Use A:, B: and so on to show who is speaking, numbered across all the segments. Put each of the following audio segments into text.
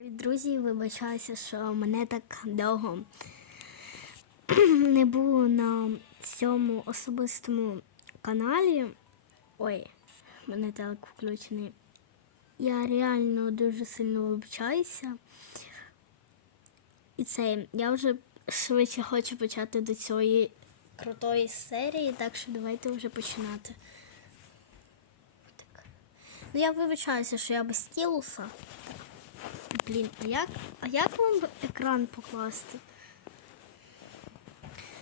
A: Друзі, вибачаюся, що мене так довго не було на цьому особистому каналі. Ой, мене телек включений. Я реально дуже сильно вибачаюся. І це я вже швидше хочу почати до цієї крутої серії, так що давайте вже починати. Так. Ну я вибачаюся, що я без стілуса. Блін, а як, а як вам екран покласти?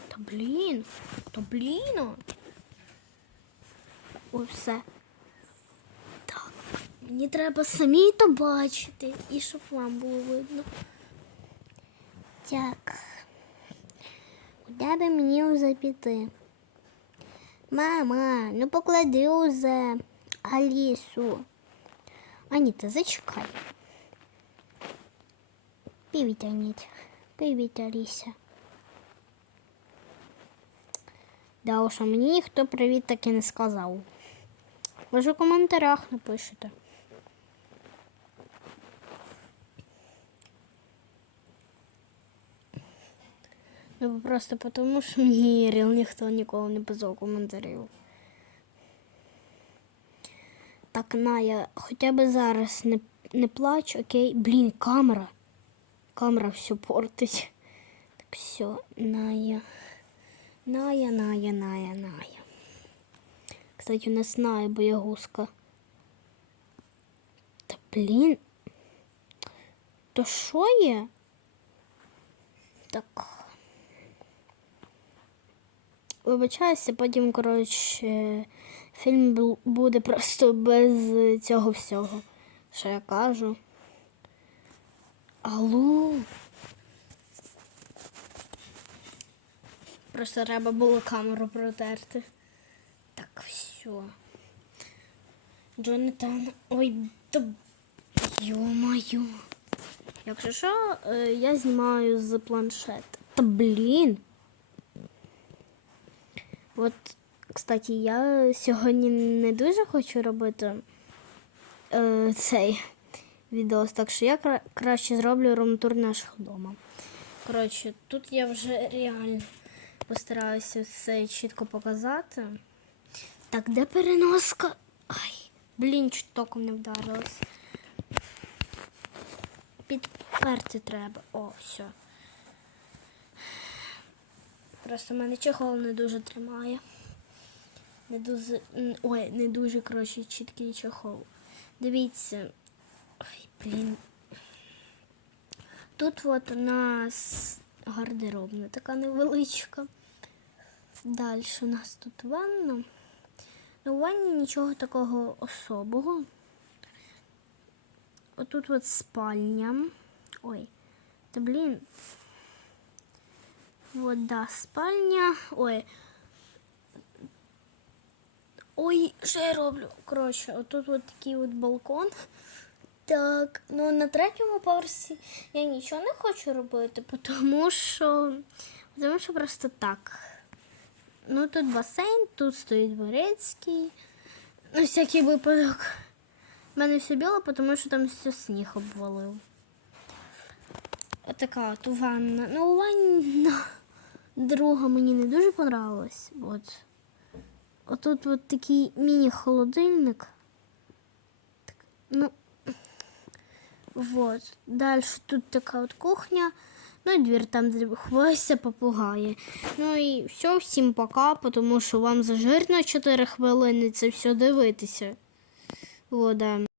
A: Та блін, та блін. о. Все. Так, мені треба самі то бачити і щоб вам було видно. Так. Куди би мені вже піти? Мама, ну поклади уже Алісу. Аніта, зачекай. Привіт, Аніть. Привіт, Аліся. Да уж, а мені ніхто привіт так і не сказав. Ви ж у коментарях напишете. Ну, просто тому, що мені ріл ніхто ніколи не писав коментарів. Так, Ная, хоча б зараз не, не плач, окей? Блін, камера. Камера все портить. Так, все, Ная. Ная, Ная, Ная, Ная. Кстати, у нас Ная боягузка. Та блін. То що є? Так. Вибачаюся, потім, коротше, фільм буде просто без цього всього, що я кажу. Алло. Просто треба було камеру протерти. Так, все. Джонатан. Ой, та йо-моє. Якщо що, е, я знімаю з планшета. Та блін. От, кстати, я сьогодні не дуже хочу робити е, цей відос, так що я кра- краще зроблю румтур нашого дому. Коротше, тут я вже реально постараюся все чітко показати. Так, де переноска? Ай, блін, чуть током не вдарилась. Підперти треба. О, все. Просто в мене чехол не дуже тримає. Не дуже. Ой, не дуже коротше, чіткий чехол. Дивіться. Блін. Тут от у нас гардеробна така невеличка. Далі у нас тут ванна. Ну, в ванні нічого такого особого. Отут от спальня. Ой, та блін. Вот, да, спальня. Ой. Ой, що я роблю? Коротше, отут от такий от балкон. Так, ну на третьому поверсі я нічого не хочу робити, тому що, тому що просто так. Ну тут басейн, тут стоїть дворецький. На всякий випадок. У мене все біло, тому що там все сніг обвалив. Отака от ванна. Ну, ванна друга мені не дуже понравилась. От. Отут от такий міні-холодильник. Так, ну, вот. Далі тут така от кухня. Ну і двір там, де хвилися попугає. Ну і все, всім пока, тому що вам зажирно 4 хвилини це все дивитися. Да.